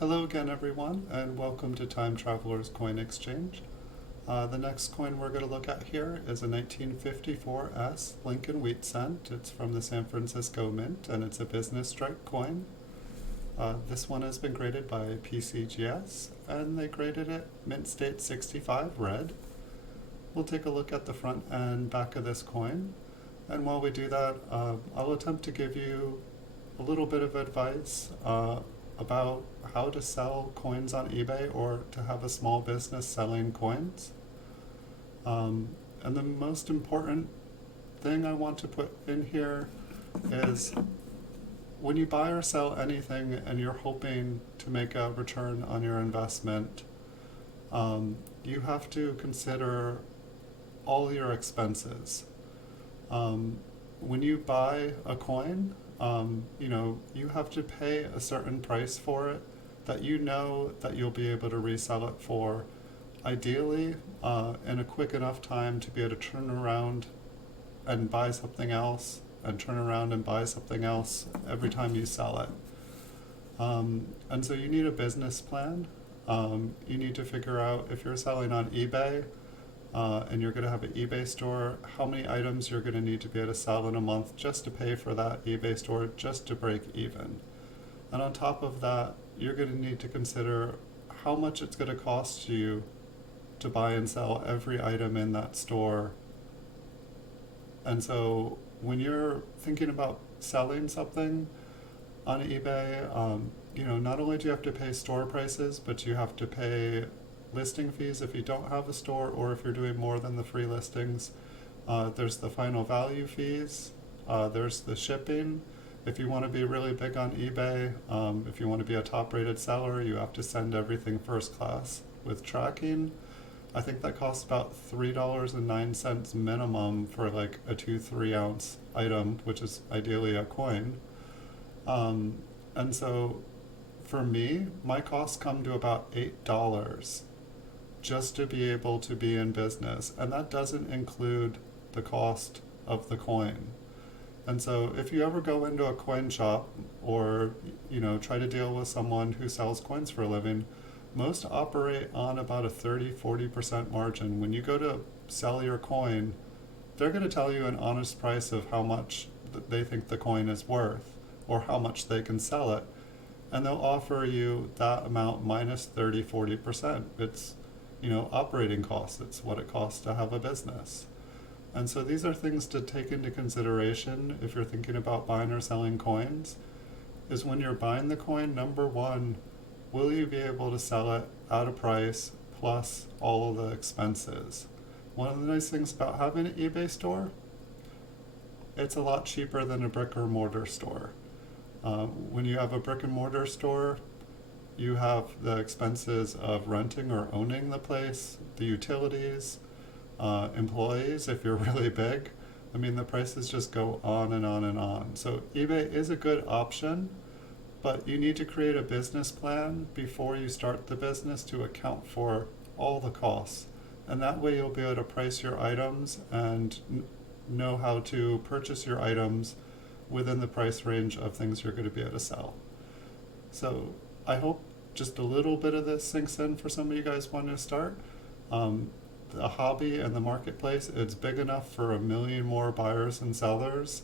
Hello again, everyone, and welcome to Time Traveler's Coin Exchange. The next coin we're going to look at here is a 1954 S Lincoln Wheat Cent. It's from the San Francisco Mint, and it's a business strike coin. This one has been graded by PCGS, and they graded it Mint State 65 red. We'll take a look at the front and back of this coin, and while we do that, I'll attempt to give you a little bit of advice about how to sell coins on eBay or to have a small business selling coins. And the most important thing I want to put in here is when you buy or sell anything and you're hoping to make a return on your investment, you have to consider all your expenses. When you buy a coin, you have to pay a certain price for it that you know that you'll be able to resell it for, ideally in a quick enough time to be able to turn around and buy something else and turn around and buy something else every time you sell it. And so you need a business plan. You need to figure out if you're selling on eBay and you're going to have an eBay store, how many items you're going to need to be able to sell in a month just to pay for that eBay store, just to break even. And on top of that, you're going to need to consider how much it's going to cost you to buy and sell every item in that store. And so when you're thinking about selling something on eBay, not only do you have to pay store prices, but you have to pay listing fees if you don't have a store, or if you're doing more than the free listings. There's the final value fees, there's the shipping. If you want to be really big on eBay, if you want to be a top rated seller, you have to send everything first class with tracking. I think that costs about $3.09 minimum for like a 2-3 ounce item, which is ideally a coin. And so for me, my costs come to about $8 just to be able to be in business, and that doesn't include the cost of the coin. And so if you ever go into a coin shop or try to deal with someone who sells coins for a living, most operate on about a 30-40% margin. When you go to sell your coin, they're going to tell you an honest price of how much they think the coin is worth or how much they can sell it, and they'll offer you that amount minus 30-40%. It's operating costs. It's what it costs to have a business. And so these are things to take into consideration if you're thinking about buying or selling coins, is when you're buying the coin, number one, will you be able to sell it at a price plus all of the expenses? One of the nice things about having an eBay store, it's a lot cheaper than a brick or mortar store. When you have a brick and mortar store, you have the expenses of renting or owning the place, the utilities, employees if you're really big. I mean, the prices just go on and on and on. So eBay is a good option, but you need to create a business plan before you start the business to account for all the costs. And that way you'll be able to price your items and know how to purchase your items within the price range of things you're going to be able to sell. So I hope just a little bit of this sinks in for some of you guys wanting to start. The hobby and the marketplace, it's big enough for 1 million more buyers and sellers.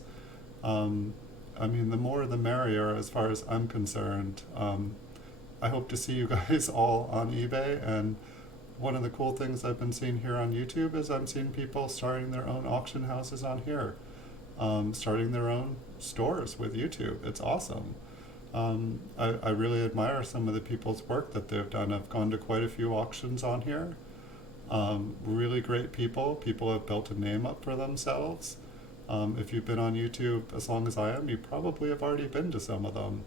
The more the merrier as far as I'm concerned. I hope to see you guys all on eBay, and one of the cool things I've been seeing here on YouTube is I'm seeing people starting their own auction houses on here, starting their own stores with YouTube. It's awesome. I really admire some of the people's work that they've done. I've gone to quite a few auctions on here. Really great people. People have built a name up for themselves. If you've been on YouTube as long as I am, you probably have already been to some of them.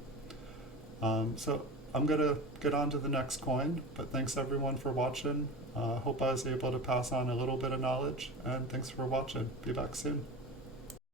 So I'm going to get on to the next coin, but thanks everyone for watching. Hope I was able to pass on a little bit of knowledge, and thanks for watching. Be back soon.